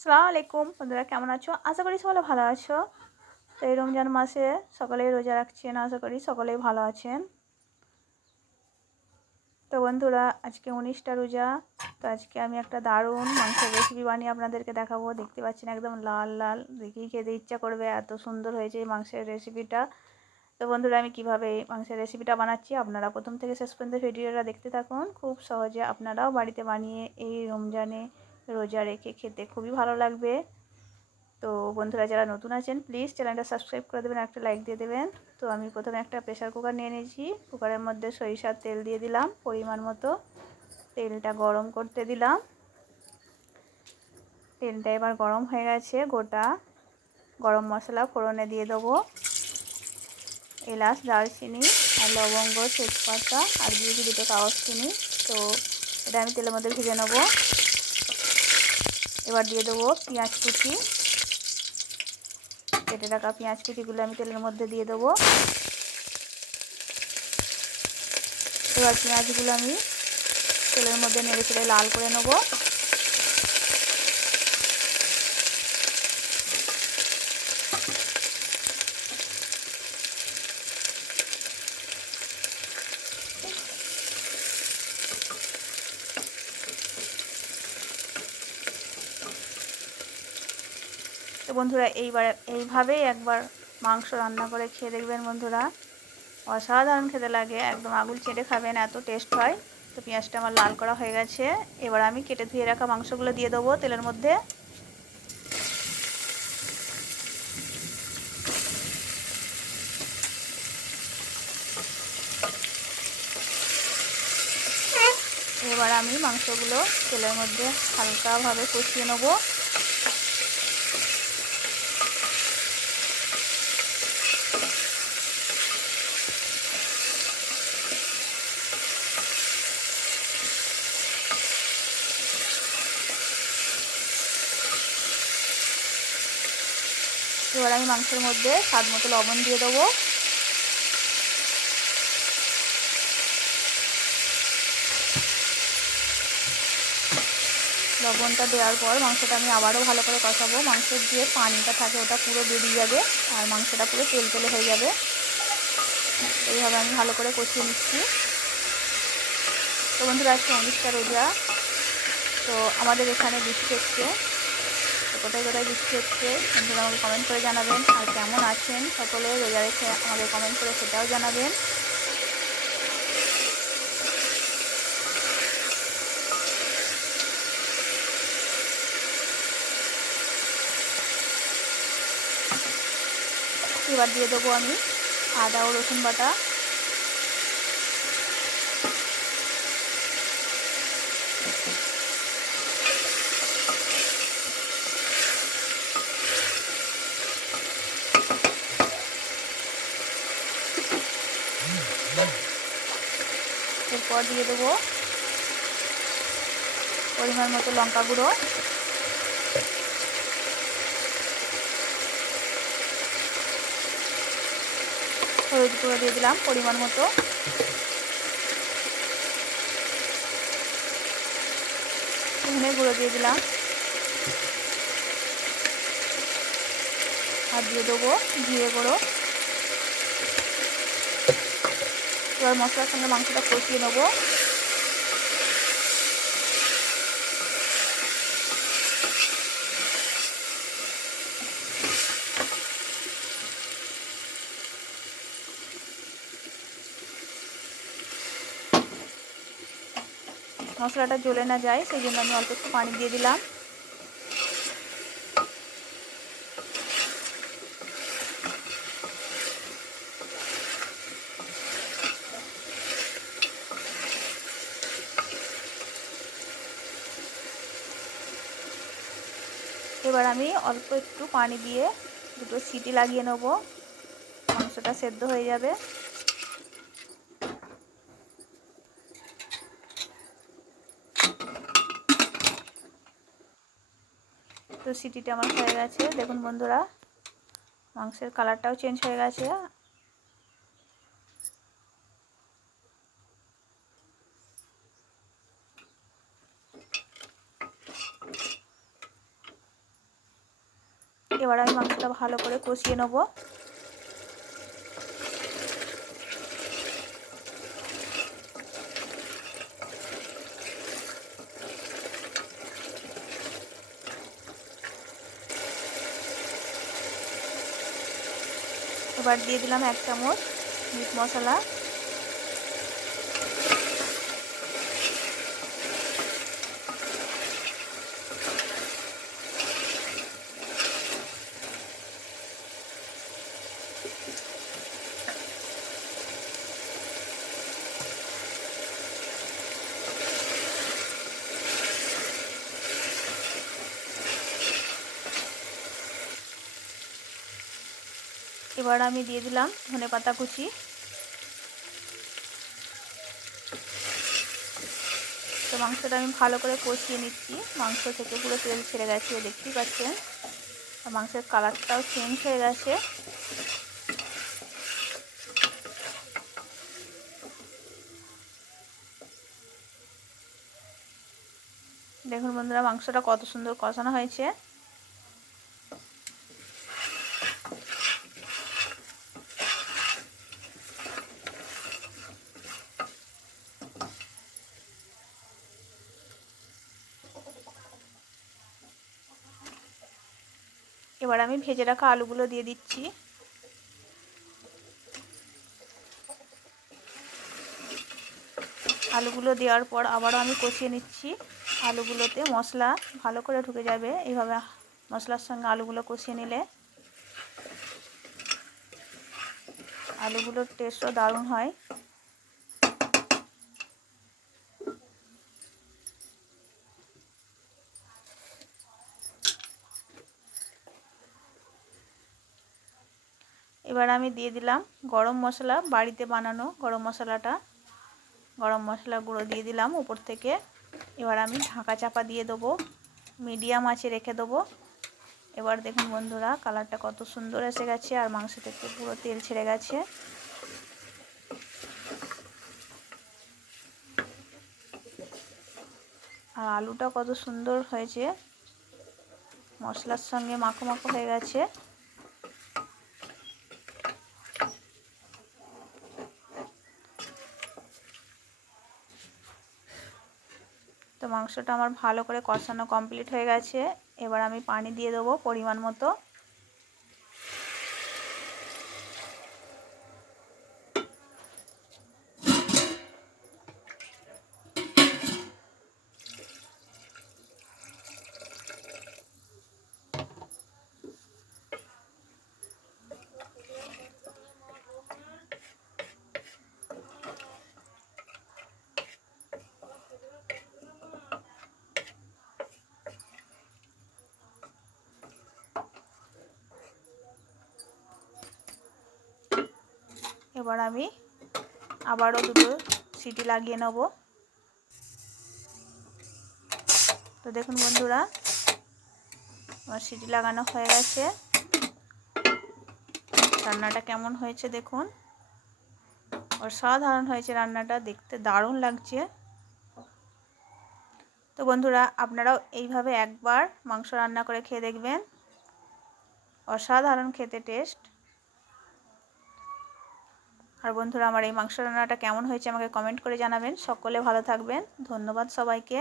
আসসালামু আলাইকুম বন্ধুরা, কেমন আছো? আশা করি সকলে ভালো আছো। তো এই রমজান মাসে সকলেই রোজা রাখছেন, আশা করি সকলেই ভালো আছেন। তো বন্ধুরা, আজকে 19টা রোজা। তো আজকে আমি একটা দারুণ মাংসের রেসিপি বানিয়ে আপনাদেরকে দেখাবো। দেখতে পাচ্ছেন একদম লাল লাল, দেখেই খেতে ইচ্ছা করবে, এত সুন্দর হয়েছে এই মাংসের রেসিপিটা। তো বন্ধুরা, আমি কিভাবে এই মাংসের রেসিপিটা বানাচ্ছি আপনারা প্রথম থেকে শেষ পর্যন্ত ভিডিওটা দেখতে থাকুন। খুব সহজে আপনারাও বাড়িতে বানিয়ে এই রমজানে রোজা রেখে খেতে খুবই ভালো লাগবে। তো বন্ধুরা, যারা নতুন আছেন প্লিজ চ্যানেলটা সাবস্ক্রাইব করে দেবেন, একটা লাইক দিয়ে দেবেন। তো আমি প্রথমে একটা প্রেসার কুকার নিয়ে নিয়েছি। কুকারের মধ্যে সরিষার তেল দিয়ে দিলাম পরিমাণ মতো। তেলটা গরম করতে দিলাম। তেলটা এবার গরম হয়ে গেছে। গোটা গরম মশলা ফোড়নে দিয়ে দেবো, এলাচ, দারচিনি আর লবঙ্গ, তেজপাতা আর দিয়েছি দুটো কাগজ চিনি। তো এটা আমি তেলের মধ্যে ভেজে নেব। এবার দিয়ে দেবো পেঁয়াজ কুচি। কেটে রাখা পেঁয়াজ কুচিগুলো আমি তেলের মধ্যে দিয়ে দেবো। এবার পেঁয়াজগুলো আমি তেলের মধ্যে নেড়ে চেড়ে লাল করে নেব। তো বন্ধুরা, এইভাবেই একবার মাংস রান্না করে খেয়ে দেখবেন বন্ধুরা, অসাধারণ খেতে লাগে, একদম আঙুল চেটে খাবেন, এত টেস্ট হয়। তো পেঁয়াজটা আমার লাল করা হয়ে গেছে। এবার আমি কেটে ধুয়ে রাখা মাংসগুলো দিয়ে দেবো তেলের মধ্যে। এবার আমি মাংসগুলো তেলের মধ্যে হালকাভাবে কষিয়ে নেব। এবার আমি মাংসের মধ্যে স্বাদ মতো লবণ দিয়ে দেবো। লবণটা দেওয়ার পর মাংসটা আমি আবারও ভালো করে কষাবো। মাংসের যে পানিটা থাকে ওটা পুরো বেরিয়ে যাবে আর মাংসটা পুরো তেল তেলে হয়ে যাবে। এইভাবে আমি ভালো করে কষিয়ে নিচ্ছি। তো বন্ধুরা, আজকে 19টা রোজা। তো আমাদের এখানে বৃষ্টি হচ্ছে। তো কোথায় কোথায় বৃষ্টি হচ্ছে বন্ধুরা আমাকে কমেন্ট করে জানাবেন। আর কেমন আছেন সকলে রোজা রেখে আমাকে কমেন্ট করে সেটাও জানাবেন। এবার দিয়ে দেবো আমি আদা ও রসুন বাটা। এরপর দিয়ে দেবো পরিমাণ মতো লঙ্কা গুঁড়ো, হলুদ গুঁড়ো দিয়ে দিলাম পরিমাণ মতো, ধনে গুঁড়ো দিয়ে দিলাম, আর দিয়ে দেবো জিরে গুঁড়ো। এবার মশলার সঙ্গে মাংসটা কষিয়ে নেবো। মশলাটা জ্বলে না যায় সেই জন্য আমি অল্প একটু পানি দিয়ে দিলাম। এবার আমি অল্প একটু পানি দিয়ে দুটো সিটি লাগিয়ে নেব, মাংসটা সেদ্ধ হয়ে যাবে। তো সিটিটা আমার হয়ে গেছে, দেখুন বন্ধুরা মাংসের কালারটাও চেঞ্জ হয়ে গেছে। এবার আমি মাংসটা ভালো করে কষিয়ে নেব। এবার দিয়ে দিলাম 1 চামচ মিট মশলা। এবার আমি দিয়ে দিলাম ধনেপাতা কুচি। তো মাংসটা আমি ভালো করে কষিয়ে নিচ্ছি। মাংস থেকে পুরো তেল ছেড়ে গেছে, দেখতেই পাচ্ছেন। আর মাংসের কালারটাও চেঞ্জ হয়ে গেছে। দেখুন বন্ধুরা, মাংসটা কত সুন্দর কষানো হয়েছে। এবার আমি ভেজে রাখা আলুগুলো দিয়ে দিচ্ছি। আলুগুলো দেওয়ার পর আবারও আমি কষিয়ে নিচ্ছি। আলুগুলোতে মশলা ভালো করে ঢুকে যাবে, এইভাবে মশলার সঙ্গে আলুগুলো কষিয়ে নিলে আলুগুলোর টেস্টও দারুণ হয়। এবার আমি দিয়ে দিলাম গরম মশলা, বাড়িতে বানানো গরম মশলাটা, গরম মশলা গুঁড়ো দিয়ে দিলাম উপর থেকে। এবার আমি ঢাকা চাপা দিয়ে দেবো, মিডিয়াম আঁচে রেখে দেবো। এবার দেখুন বন্ধুরা, কালারটা কত সুন্দর এসে গেছে আর মাংস থেকে পুরো তেল ছেড়ে গেছে। আর আলুটা কত সুন্দর হয়েছে, মশলার সঙ্গে মাখো মাখো হয়ে গেছে। তো মাংসটা আমার ভালো করে কষানো কমপ্লিট হয়ে গেছে। এবার আমি পানি দিয়ে দেবো পরিমাণ মতো। এবার আমি আবারও 2টো সিটি লাগিয়ে নেব। তো দেখুন বন্ধুরা, আমার সিটি লাগানো হয়ে গেছে। রান্নাটা কেমন হয়েছে দেখুন, অসাধারণ হয়েছে রান্নাটা, দেখতে দারুণ লাগছে। তো বন্ধুরা, আপনারাও এইভাবে একবার মাংস রান্না করে খেয়ে দেখবেন, অসাধারণ খেতে টেস্ট। আর বন্ধুরা, আমার এই মাংস রান্নাটা কেমন হয়েছে আমাকে কমেন্ট করে জানাবেন। সকলে ভালো থাকবেন, ধন্যবাদ সবাইকে।